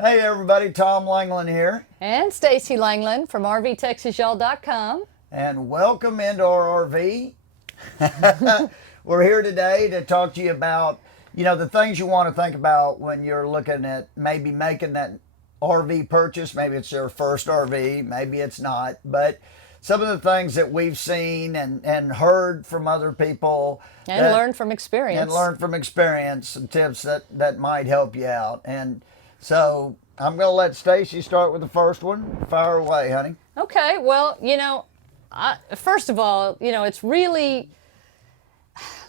Hey everybody, Tom Langland here, And Stacy Langland from RVTexasYall.com. and welcome into our RV. We're here today to talk to you about, the things you want to think about when you're looking at maybe making that RV purchase. Maybe it's your first RV, maybe it's not, but some of the things that we've seen and heard from other people. And learn from experience. And learn from experience, some tips that might help you out. And so I'm going to let Stacy start with the first one. Fire away, honey. Okay, well, first of all, it's really,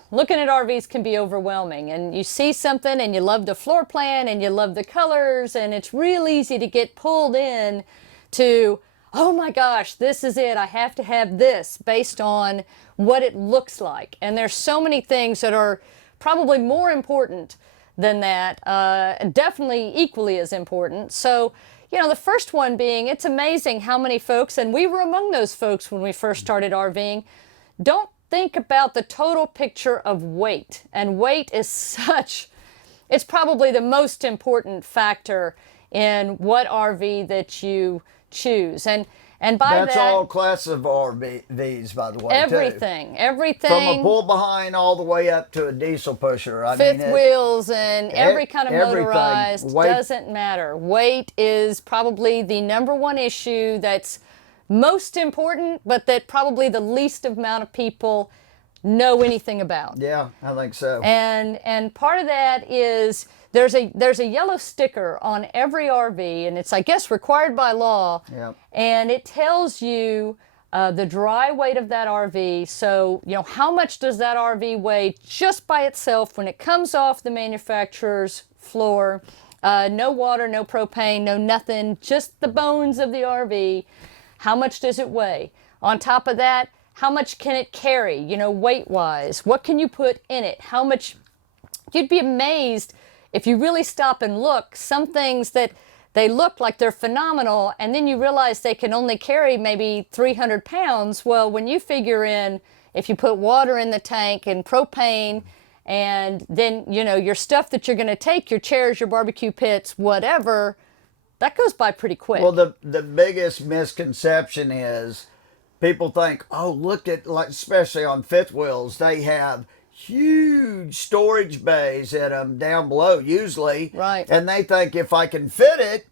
looking at RVs can be overwhelming. And you see something and you love the floor plan and you love the colors, and it's real easy to get pulled in to, oh my gosh, this is it. I have to have this based on what it looks like. And there's so many things that are probably more important than that, definitely equally as important. So, the first one being, it's amazing how many folks, and we were among those folks when we first started RVing, don't think about the total picture of weight. And weight is it's probably the most important factor in what RV that you choose. And by That's that, all class of RVs, by the way, everything, too. everything. From a pull behind all the way up to a diesel pusher. Fifth wheels and every kind of everything. motorized, doesn't matter. Weight is probably the number one issue that's most important, but that probably the least amount of people know anything about. Yeah, I think so. And part of that is there's a yellow sticker on every RV, and it's, I guess, required by law. Yeah. And it tells you the dry weight of that RV. So, how much does that RV weigh just by itself when it comes off the manufacturer's floor? No water, no propane, no nothing, just the bones of the RV. How much does it weigh? On top of that, how much can it carry, weight-wise? What can you put in it? How much? You'd be amazed if you really stop and look. Some things that they look like they're phenomenal, and then you realize they can only carry maybe 300 pounds. Well, when you figure in, if you put water in the tank and propane, and then, your stuff that you're going to take, your chairs, your barbecue pits, whatever, that goes by pretty quick. Well, the biggest misconception is people think, oh, look at, like, especially on fifth wheels, they have huge storage bays in them down below usually. Right. And they think if I can fit it,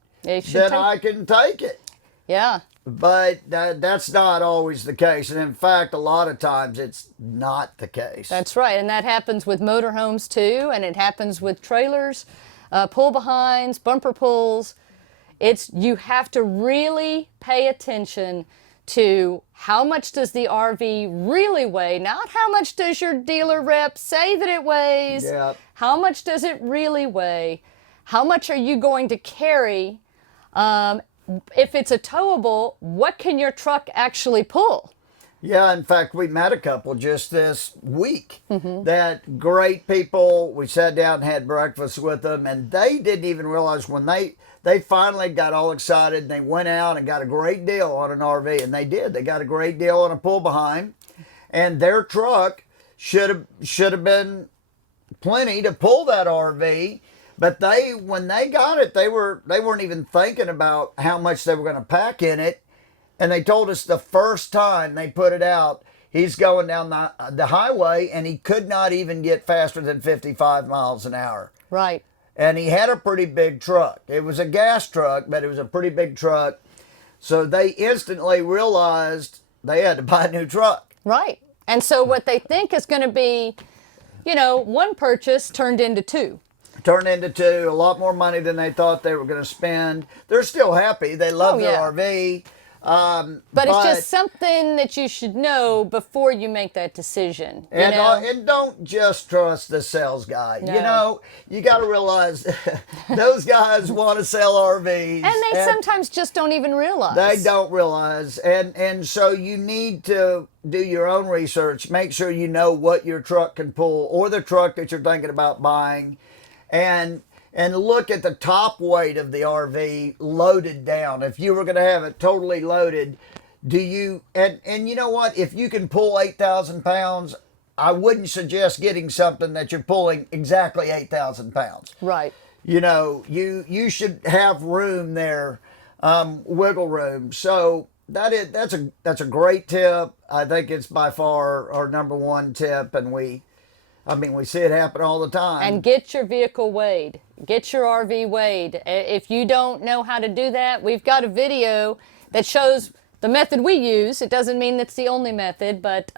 then I can take it. Yeah. But that's not always the case. And in fact, a lot of times it's not the case. That's right. And that happens with motorhomes too. And it happens with trailers, pull behinds, bumper pulls. You have to really pay attention to how much does the RV really weigh, not how much does your dealer rep say that it weighs. Yep. How much does it really weigh? How much are you going to carry? If it's a towable, what can your truck actually pull? Yeah, in fact, we met a couple just this week that great people. We sat down and had breakfast with them, and they didn't even realize when they finally got all excited and they went out and got a great deal on an RV, and they did. They got a great deal on a pull behind, and their truck should have been plenty to pull that RV. But when they got it, they weren't even thinking about how much they were going to pack in it. And they told us the first time they put it out, he's going down the highway and he could not even get faster than 55 miles an hour. Right. And he had a pretty big truck. It was a gas truck, but it was a pretty big truck. So they instantly realized they had to buy a new truck. Right. And so what they think is going to be, one purchase turned into two. Turned into two, a lot more money than they thought they were going to spend. They're still happy. They love their RV. But it's just something that you should know before you make that decision. And don't just trust the sales guy. No. You got to realize those guys want to sell RVs. And they sometimes just don't even realize. They don't realize. And so you need to do your own research. Make sure you know what your truck can pull or the truck that you're thinking about buying. And look at the top weight of the RV loaded down. If you were going to have it totally loaded, and you know what? If you can pull 8,000 pounds, I wouldn't suggest getting something that you're pulling exactly 8,000 pounds. Right. you should have room there, wiggle room. So that's a great tip. I think it's by far our number one tip, and we see it happen all the time. And get your vehicle weighed. Get your RV weighed. If you don't know how to do that, we've got a video that shows the method we use. It doesn't mean that's the only method, but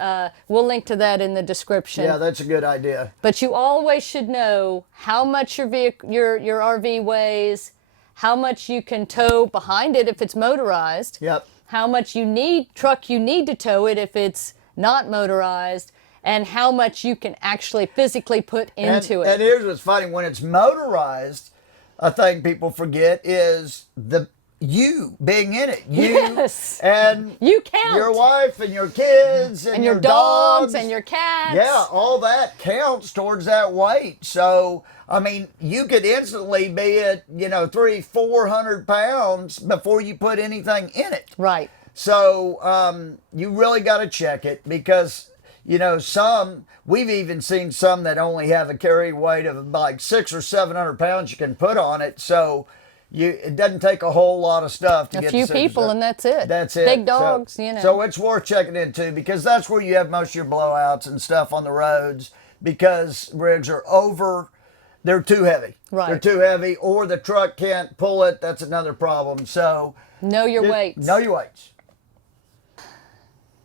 we'll link to that in the description. Yeah, that's a good idea. But you always should know how much your RV weighs, how much you can tow behind it if it's motorized. Yep. How much you need to tow it if it's not motorized, and how much you can actually physically put into it. And here's what's funny: when it's motorized, a thing people forget is you being in it. You Yes. and You count. your wife and your kids and your dogs and your cats. Yeah, all that counts towards that weight. So, you could instantly be at, 300-400 pounds before you put anything in it. Right. So, you really got to check it because, we've even seen some that only have a carry weight of like 600 or 700 pounds you can put on it. So, it doesn't take a whole lot of stuff to get A few people and that's it. That's it. Big dogs, So it's worth checking into because that's where you have most of your blowouts and stuff on the roads because rigs are they're too heavy. Right. They're too heavy or the truck can't pull it. That's another problem. So know your weights. Know your weights.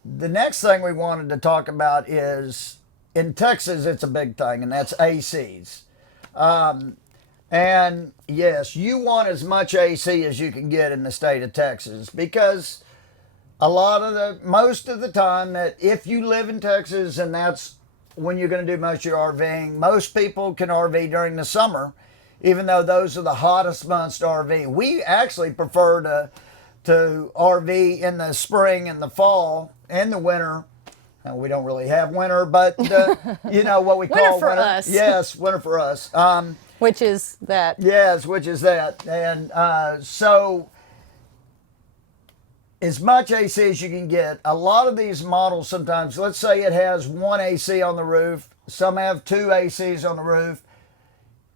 The next thing we wanted to talk about is in Texas, it's a big thing, and that's ACs. And yes, you want as much AC as you can get in the state of Texas because most of the time that if you live in Texas and that's when you're going to do most of your RVing, most people can RV during the summer, even though those are the hottest months to RV. We actually prefer to RV in the spring and the fall and the winter. We don't really have winter, but what we call winter for us. Yes, winter for us. Which is that. Yes, which is that. And so as much AC as you can get, a lot of these models sometimes, let's say it has one AC on the roof, some have two ACs on the roof.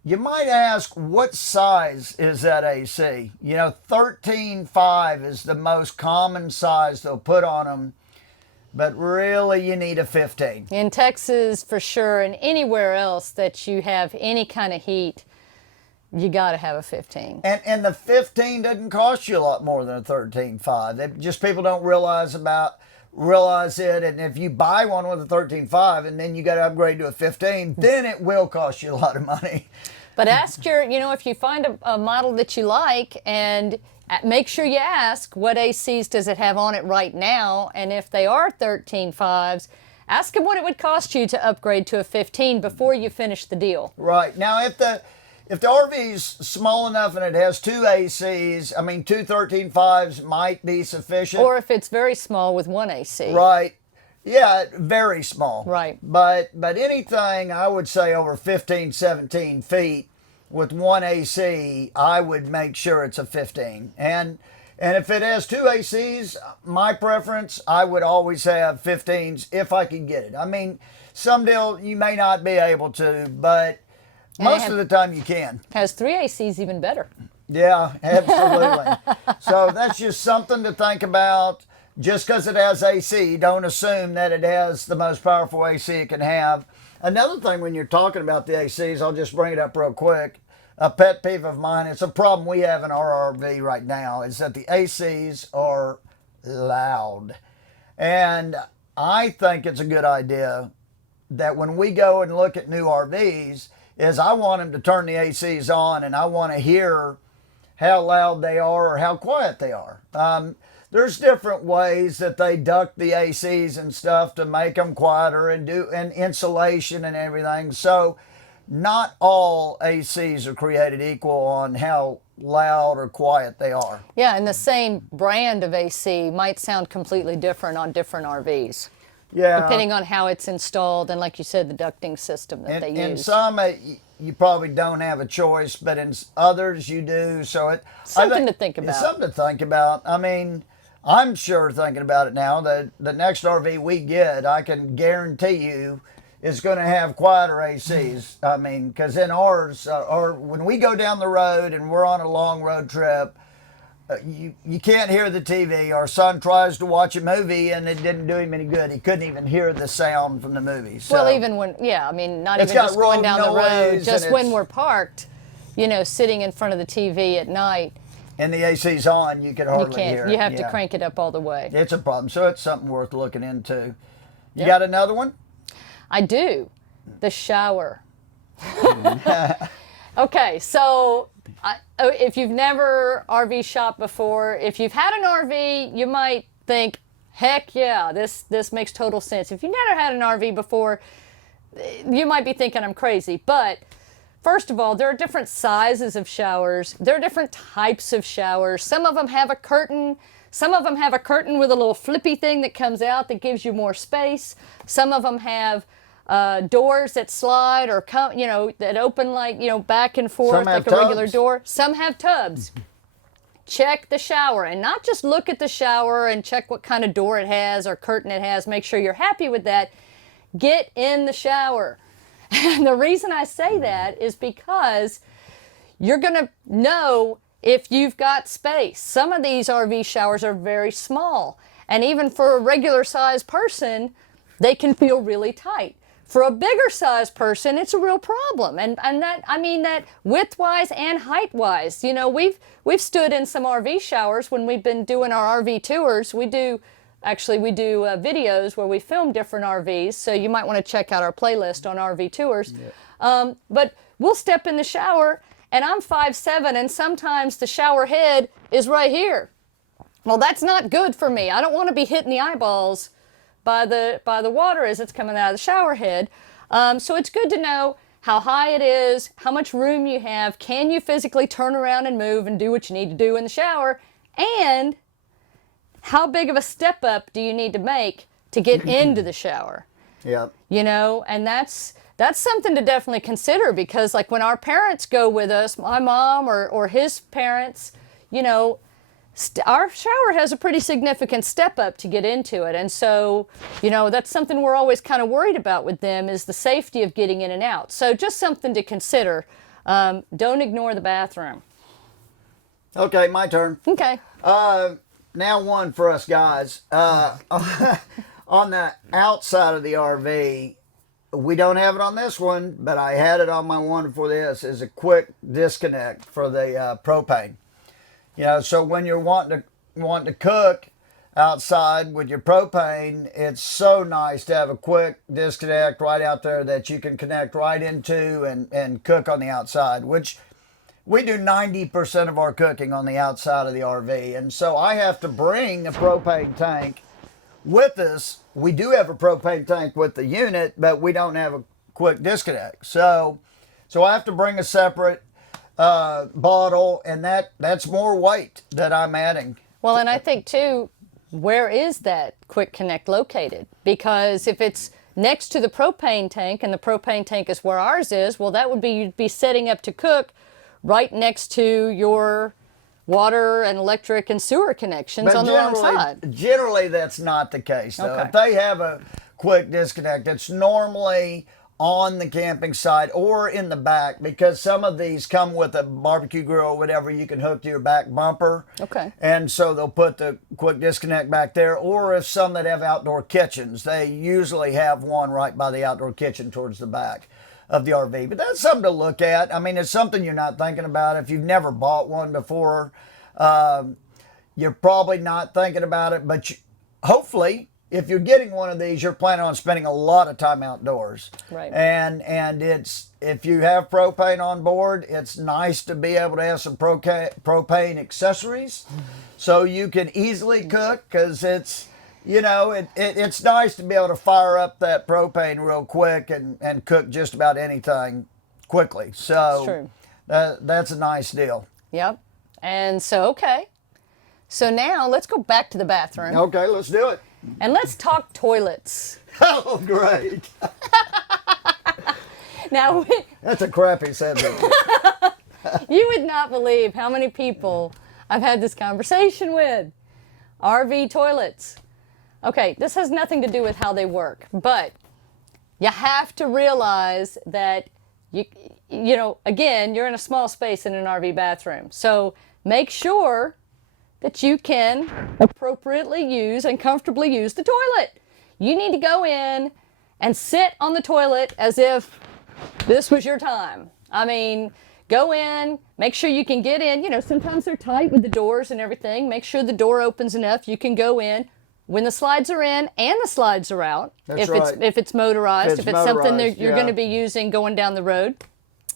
You might ask, what size is that AC? 13.5 is the most common size they'll put on them. But really, you need a 15. In Texas, for sure, and anywhere else that you have any kind of heat, you got to have a 15. And the 15 doesn't cost you a lot more than a 13.5. Just people don't realize it. And if you buy one with a 13.5 and then you got to upgrade to a 15, then it will cost you a lot of money. But ask if you find a model that you like, and make sure you ask what ACs does it have on it right now, and if they are 13.5s, ask them what it would cost you to upgrade to a 15 before you finish the deal. Right. Now, if the RV's small enough and it has two ACs, two 13.5s might be sufficient. Or if it's very small with one AC. Right. Yeah, very small. Right. But anything, I would say over 15, 17 feet with one AC, I would make sure it's a 15. And if it has two ACs, my preference, I would always have 15s if I could get it. Some deal you may not be able to, but most of the time you can. Has three ACs, even better. Yeah, absolutely. So that's just something to think about. Just because it has AC, don't assume that it has the most powerful AC it can have. Another thing when you're talking about the ACs, I'll just bring it up real quick. A pet peeve of mine, it's a problem we have in our RV right now, is that the ACs are loud. And I think it's a good idea that when we go and look at new RVs, is I want them to turn the ACs on and I want to hear how loud they are or how quiet they are. There's different ways that they duct the ACs and stuff to make them quieter and insulation and everything. So not all ACs are created equal on how loud or quiet they are. Yeah, and the same brand of AC might sound completely different on different RVs. Yeah. Depending on how it's installed and, like you said, the ducting system that they use. In some, you probably don't have a choice, but in others you do. So something to think about. It's something to think about. I'm sure thinking about it now, the next RV we get, I can guarantee you, is going to have quieter ACs. I mean, because in ours, or when we go down the road and we're on a long road trip, you can't hear the TV. Our son tries to watch a movie and it didn't do him any good. He couldn't even hear the sound from the movie. So Well, even when, yeah, I mean, not it's even got just going road down the road, noise just and when it's- we're parked, you know, sitting in front of the TV at night, and the AC's on, you can you hardly can't, hear it. you have to Yeah. crank it up all the way. It's a problem. So it's something worth looking into. You Yep. got another one? I do. The shower. Okay, so if you've never RV shopped before, if you've had an RV, you might think, heck yeah, this makes total sense. If you've never had an RV before, you might be thinking I'm crazy. But first of all, there are different sizes of showers. There are different types of showers. Some of them have a curtain. Some of them have a curtain with a little flippy thing that comes out that gives you more space. Some of them have doors that slide or come, you know, that open like, you know, back and forth Some have like a regular tubs. door. Some have tubs. Check the shower and not just look at the shower and check what kind of door it has or curtain it has. Make sure you're happy with that. Get in the shower. And the reason I say that is because you're going to know if you've got space. Some of these RV showers are very small, and even for a regular sized person, they can feel really tight. For a bigger sized person, it's a real problem. And that, I mean that width-wise and height-wise. You know, we've stood in some RV showers when we've been doing our RV tours. We do videos where we film different RVs, so you might want to check out our playlist on RV tours. Yeah. But we'll step in the shower, and I'm 5'7", and sometimes the shower head is right here. Well, that's not good for me. I don't want to be hitting the eyeballs by the water as it's coming out of the shower head. So it's good to know how high it is, how much room you have, can you physically turn around and move and do what you need to do in the shower, and how big of a step up do you need to make to get into the shower? Yeah. You know, and that's something to definitely consider, because like when our parents go with us, my mom or his parents, you know, our shower has a pretty significant step up to get into it. And so, you know, that's something we're always kind of worried about with them, is the safety of getting in and out. So just something to consider. Don't ignore the bathroom. Okay, my turn. Okay. Now one for us guys. On the outside of the RV, we don't have it on this one, but I had it on my one before this, is a quick disconnect for the propane. You know, so when you're wanting to cook outside with your propane, it's so nice to have a quick disconnect right out there that you can connect right into and cook on the outside, which we do 90% of our cooking on the outside of the RV. And so I have to bring a propane tank with us. We do have a propane tank with the unit, but we don't have a quick disconnect. So I have to bring a separate bottle, and that's more weight that I'm adding. Well, and I think too, where is that quick connect located? Because if it's next to the propane tank, and the propane tank is where ours is, well, that would be, you'd be setting up to cook right next to your water and electric and sewer connections But on the wrong side. Generally, that's not the case, though. Okay. If they have a quick disconnect, it's normally on the camping site or in the back, because some of these come with a barbecue grill or whatever you can hook to your back bumper. Okay. And so they'll put the quick disconnect back there. Or if some that have outdoor kitchens, they usually have one right by the outdoor kitchen towards the back of the RV. But that's something to look at. I mean, it's something you're not thinking about. If you've never bought one before, you're probably not thinking about it. But hopefully, if you're getting one of these, you're planning on spending a lot of time outdoors. Right. And it's, if you have propane on board, it's nice to be able to have some propane accessories so you can easily cook, because it's, you know, it's nice to be able to fire up that propane real quick and cook just about anything quickly. So That's true. That's a nice deal. Yep. And so, okay. So now let's go back to the bathroom. Okay, let's do it. And let's talk toilets. Oh, great. Now, That's a crappy sentence. you would not believe how many people I've had this conversation with. RV toilets. Okay, this has nothing to do with how they work, but You have to realize that again, you're in a small space in an RV bathroom. So make sure that you can appropriately use and comfortably use the toilet. You need to go in and sit on the toilet as if this was your time. I mean, go in, make sure you can get in. Sometimes they're tight with the doors and everything. Make sure the door opens enough. You can go in when the slides are in and the slides are out. That's right. If it's motorized, if it's something that you're yeah. going to be using going down the road.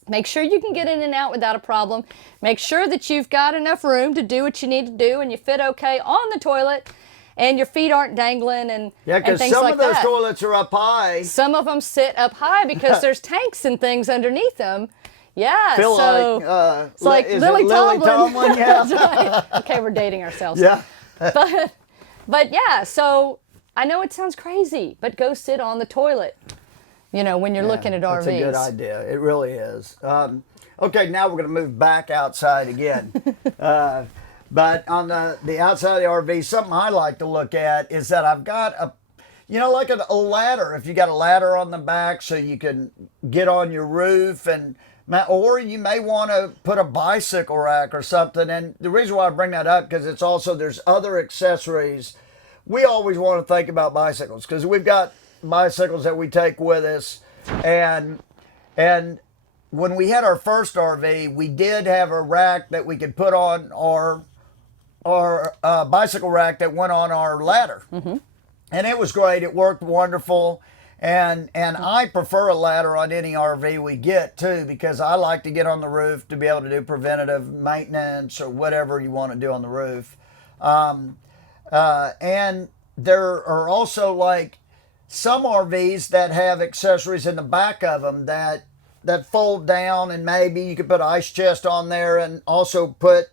Make sure you can get in and out without a problem. Make sure that you've got enough room to do what you need to do and you fit okay on the toilet and your feet aren't dangling and things like that. Yeah, because some of those toilets are up high. Some of them sit up high because there's tanks and things underneath them. Yeah, It's like is Lily it Lily Tomlin? Yeah. That's right. Okay, we're dating ourselves. Yeah. But yeah, so I know it sounds crazy, but go sit on the toilet. When you're looking at RVs. That's a good idea. It really is. Okay, now we're going to move back outside again. But on the outside of the RV, something I like to look at is that I've got like a ladder. If you got a ladder on the back so you can get on your roof or you may want to put a bicycle rack or something. And the reason why I bring that up, because there's other accessories. We always want to think about bicycles because we've got bicycles that we take with us, and when we had our first RV, we did have a rack that we could put on our bicycle rack that went on our ladder, and it was great. It worked wonderful, and I prefer a ladder on any RV we get too, because I like to get on the roof to be able to do preventative maintenance or whatever you want to do on the roof, and there are also like some RVs that have accessories in the back of them that fold down, and maybe you could put an ice chest on there and also put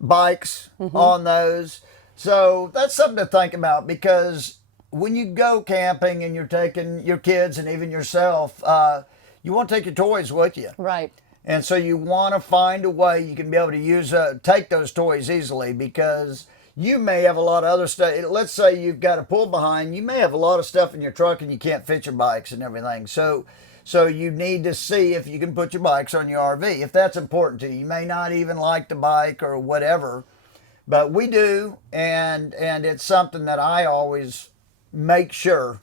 bikes on those. So that's something to think about, because when you go camping and you're taking your kids and even yourself, you want to take your toys with you. Right. And so you want to find a way you can be able to take those toys easily, because you may have a lot of other stuff. Let's say you've got a pull behind. You may have a lot of stuff in your truck and you can't fit your bikes and everything. So you need to see if you can put your bikes on your RV, if that's important to you. You may not even like the bike or whatever, but we do, and it's something that I always make sure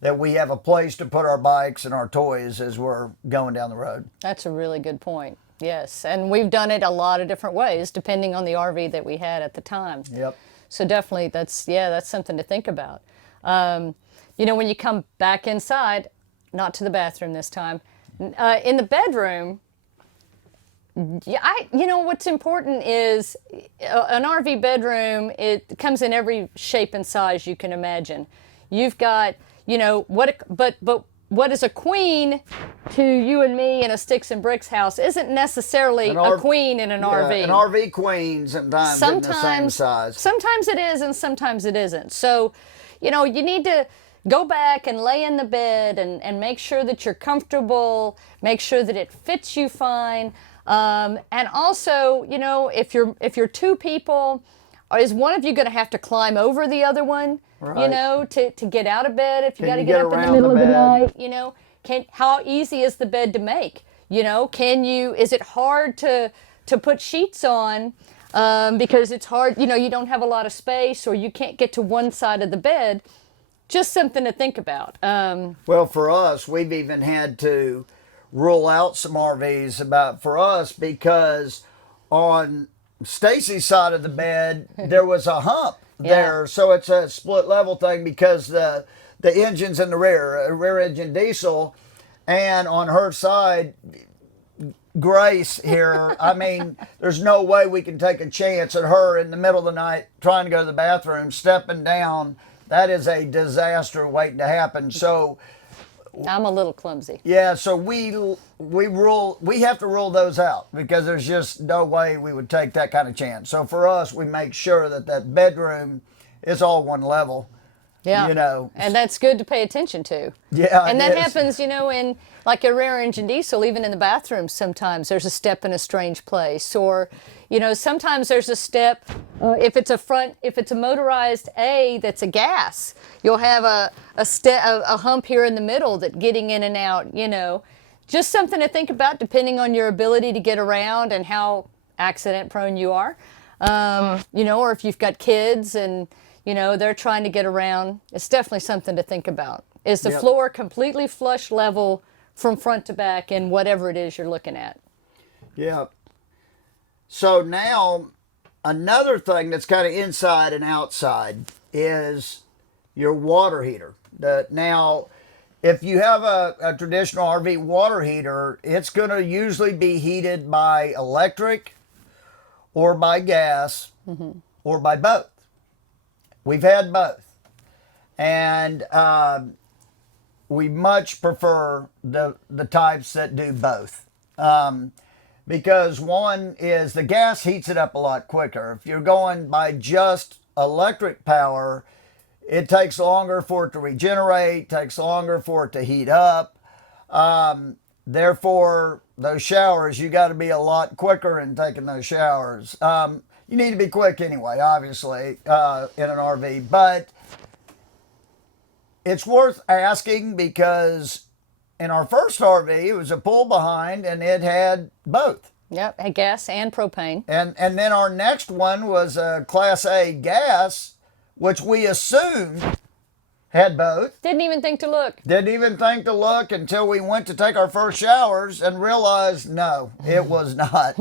that we have a place to put our bikes and our toys as we're going down the road. That's a really good point. Yes, and we've done it a lot of different ways depending on the RV that we had at the time. Yep. So definitely that's something to think about. When you come back inside, not to the bathroom this time, in the bedroom, what's important is an RV bedroom. It comes in every shape and size you can imagine. You've got, what is a queen to you and me in a sticks and bricks house isn't necessarily a queen in an RV. An RV queen sometimes isn't the same size. Sometimes it is and sometimes it isn't. So, you need to go back and lay in the bed and make sure that you're comfortable, make sure that it fits you fine. And also, if you're two people, is one of you going to have to climb over the other one? Right. To get out of bed if you got to get up in the middle of the night. How easy is the bed to make? Is it hard to put sheets on because it's hard, you don't have a lot of space, or you can't get to one side of the bed? Just something to think about. Well, for us, we've even had to rule out some RVs for us because on Stacy's side of the bed, there was a hump there. So it's a split level thing because the engine's in the rear engine diesel, and on her side, Grace here, I mean, there's no way we can take a chance at her in the middle of the night trying to go to the bathroom, stepping down. That is a disaster waiting to happen. So I'm a little clumsy. Yeah, so we have to rule those out because there's just no way we would take that kind of chance. So for us, we make sure that bedroom is all one level. Yeah. You know. And that's good to pay attention to. Yeah, And it that is. happens, in like a rear engine diesel, even in the bathroom, sometimes there's a step in a strange place. Or, sometimes there's a step, if it's a motorized A that's a gas, you'll have a hump here in the middle that getting in and out, Just something to think about depending on your ability to get around and how accident prone you are. Or if you've got kids and, they're trying to get around, it's definitely something to think about. Is the Yep. floor completely flush level from front to back in whatever it is you're looking at? Yeah. So now, another thing that's kind of inside and outside is your water heater. Now, if you have a traditional RV water heater, it's going to usually be heated by electric or by gas or by both. We've had both. And we much prefer the types that do both. Because one is the gas heats it up a lot quicker. If you're going by just electric power, it takes longer for it to regenerate, takes longer for it to heat up. Therefore, those showers, you got to be a lot quicker in taking those showers. You need to be quick anyway, obviously, in an RV, but it's worth asking because in our first RV, it was a pull behind and it had both. Yep, had gas and propane. And then our next one was a Class A gas, which we assumed had both. Didn't even think to look. Didn't even think to look until we went to take our first showers and realized, no, it was not.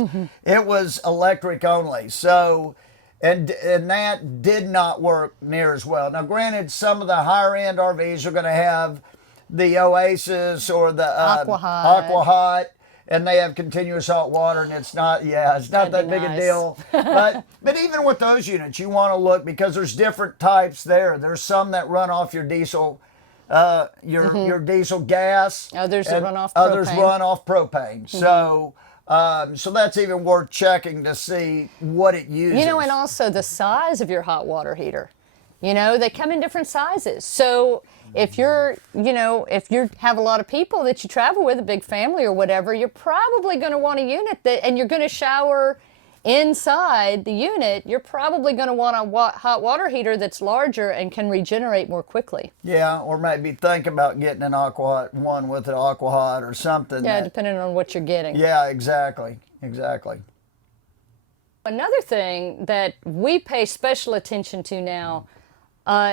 It was electric only. So, and that did not work near as well. Now, granted, some of the higher end RVs are going to have the Oasis or the Aqua Hot, and they have continuous hot water, and it's not that big a deal. But even with those units, you want to look because there's different types there. There's some that run off your diesel, your diesel gas. Others that run off Others propane. run off propane. So that's even worth checking to see what it uses. And also the size of your hot water heater. They come in different sizes. So if if you have a lot of people that you travel with, a big family or whatever, you're probably going to want a unit and you're going to shower inside the unit. You're probably going to want a hot water heater that's larger and can regenerate more quickly. Yeah, or maybe think about getting an one with an Aqua Hot or something. Yeah, depending on what you're getting. Yeah, exactly. Another thing that we pay special attention to now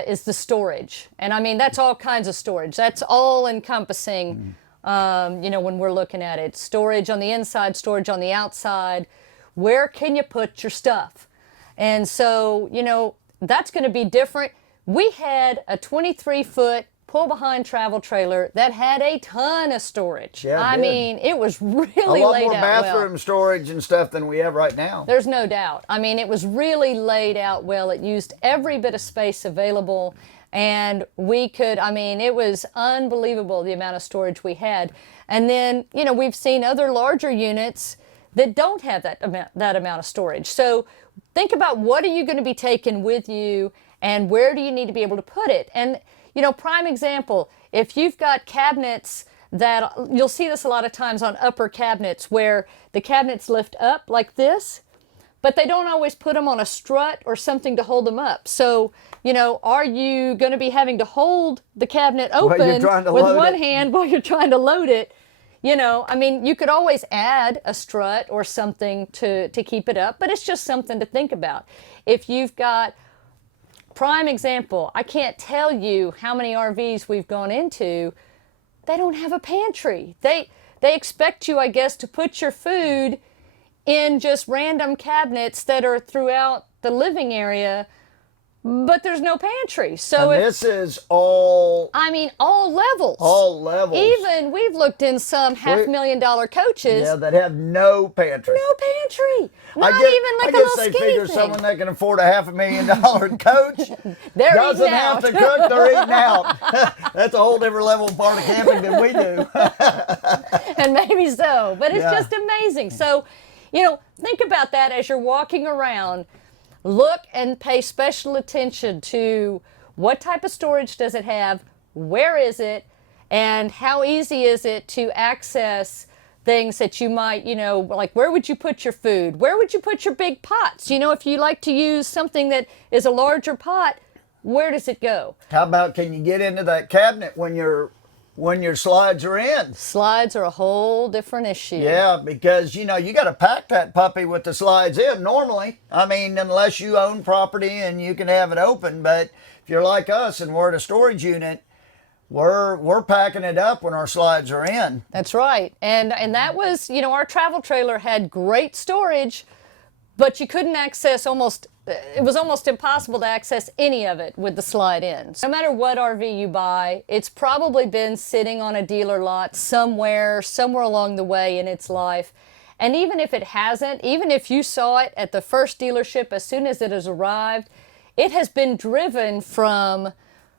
is the storage. And I mean, that's all kinds of storage. That's all encompassing, when we're looking at it. Storage on the inside, storage on the outside. Where can you put your stuff? And so, that's going to be different. We had a 23-foot pull-behind travel trailer that had a ton of storage. Yeah, I mean, it was really a lot laid more out bathroom well. storage and stuff than we have right now. There's no doubt. I mean, it was really laid out well. It used every bit of space available, and it was unbelievable the amount of storage we had. And then, we've seen other larger units that don't have that amount of storage. So think about what are you going to be taking with you and where do you need to be able to put it? And, prime example, if you've got cabinets that, you'll see this a lot of times on upper cabinets where the cabinets lift up like this, but they don't always put them on a strut or something to hold them up. So, are you going to be having to hold the cabinet open with one hand while you're trying to load it? You could always add a strut or something to keep it up, but it's just something to think about. If you've got, prime example, I can't tell you how many RVs we've gone into, they don't have a pantry. They expect you, I guess, to put your food in just random cabinets that are throughout the living area, but there's no pantry. So this is all... all levels. All levels. Even we've looked in some $500,000 coaches. Yeah, that have no pantry. No pantry. Not even I like a guess little they skinny figure thing. someone that can afford a $500,000 coach They're doesn't eating have out. to cook, they're eating out. That's a whole different level part of camping than we do. And maybe so, but it's Yeah. just amazing. So, think about that as you're walking around. Look and pay special attention to What type of storage does it have? Where is it? And how easy is it to access things that you might, like where would you put your food? Where would you put your big pots? If you like to use something that is a larger pot, where does it go? How about, can you get into that cabinet when your slides are in? Slides are a whole different issue. Yeah, because you got to pack that puppy with the slides in normally. I mean, unless you own property and you can have it open. But if you're like us and we're at a storage unit, we're packing it up when our slides are in. That's right. And that was, our travel trailer had great storage, but you couldn't access it was almost impossible to access any of it with the slide in. No matter what RV you buy, it's probably been sitting on a dealer lot somewhere along the way in its life. And even if it hasn't, even if you saw it at the first dealership as soon as it has arrived, it has been driven from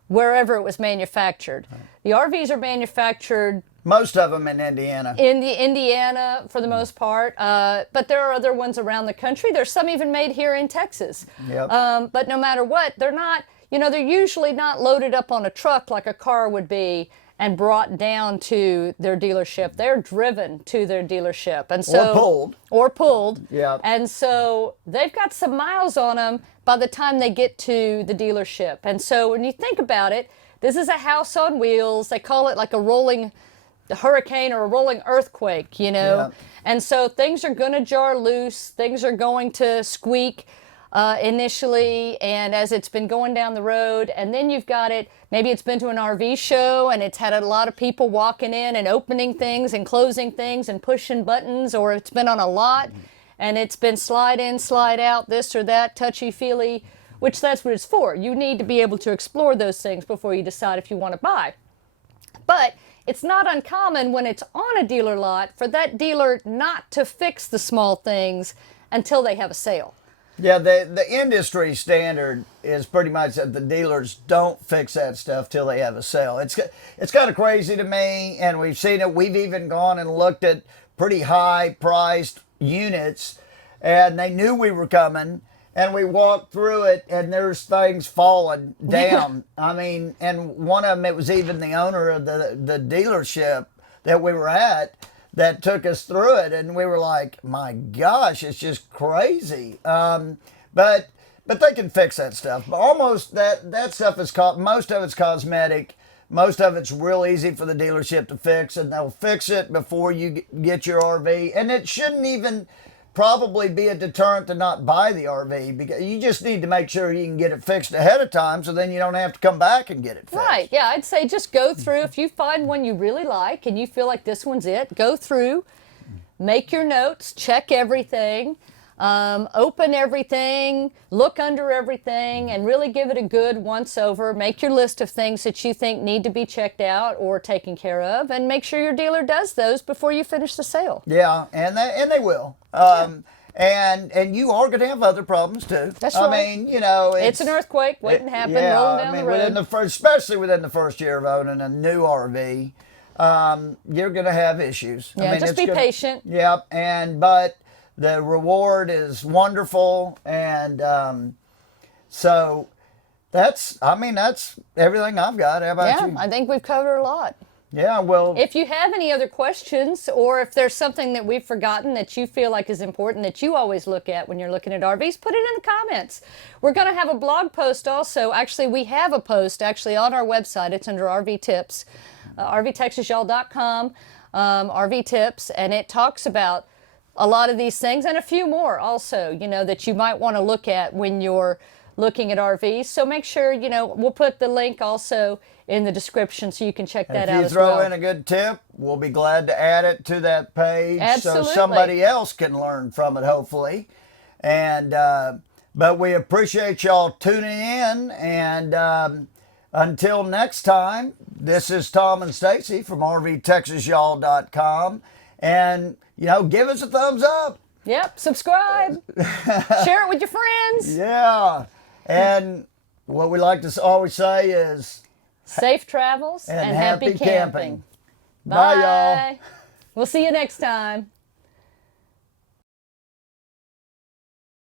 wherever it was manufactured. The RVs are manufactured, most of them in Indiana. in Indiana for the most part, but there are other ones around the country. There's some even made here in Texas. Yep. But no matter what, they're not, they're usually not loaded up on a truck like a car would be and brought down to their dealership. They're driven to their dealership. And so, Or pulled. Yeah. And so they've got some miles on them by the time they get to the dealership. And so when you think about it, this is a house on wheels. They call it like a rolling hurricane or a rolling earthquake, Yeah. And so things are going to jar loose. Things are going to squeak initially, and as it's been going down the road, and then you've got it, maybe it's been to an RV show and it's had a lot of people walking in and opening things and closing things and pushing buttons, or it's been on a lot and it's been slide in, slide out, this or that, touchy-feely, which that's what it's for. You need to be able to explore those things before you decide if you want to buy. But it's not uncommon when it's on a dealer lot for that dealer not to fix the small things until they have a sale. Yeah, the industry standard is pretty much that the dealers don't fix that stuff till they have a sale. It's kind of crazy to me, and we've seen it. We've even gone and looked at pretty high-priced units, and they knew we were coming, and we walked through it, and there's things falling down. I mean, and one of them, it was even the owner of the dealership that we were at that took us through it, and we were like, my gosh, it's just crazy. But they can fix that stuff. But almost that stuff is most of it's cosmetic. Most of it's real easy for the dealership to fix, and they'll fix it before you get your RV. And it shouldn't even probably be a deterrent to not buy the RV, because you just need to make sure you can get it fixed ahead of time, so then you don't have to come back and get it fixed. Right, yeah, I'd say just go through. If you find one you really like and you feel like this one's it, go through, make your notes, check everything, open everything, look under everything, and really give it a good once over. Make your list of things that you think need to be checked out or taken care of, and make sure your dealer does those before you finish the sale. Yeah, and they will. And you are going to have other problems too. That's right. I mean, it's an earthquake waiting to happen, rolling down the road. Especially within the first year of owning a new RV, you're going to have issues. Yeah, just be patient. Yep, but the reward is wonderful, and so that's everything I've got. How about you? I think we've covered a lot. Yeah, well, if you have any other questions, or if there's something that we've forgotten that you feel like is important that you always look at when you're looking at RVs, put it in the comments. We're going to have a blog post also. Actually, we have a post on our website. It's under RV Tips, rvtexasyall.com, RV Tips, and it talks about a lot of these things and a few more also, that you might want to look at when you're looking at RVs. So make sure, we'll put the link also in the description so you can check that out as well. If you throw in a good tip, we'll be glad to add it to that page. Absolutely. So somebody else can learn from it, hopefully. And but we appreciate y'all tuning in, and until next time, this is Tom and Stacy from rvtexasyall.com, and give us a thumbs up. Yep, subscribe. Share it with your friends. Yeah. And what we like to always say is safe travels and happy camping. Bye, y'all. We'll see you next time.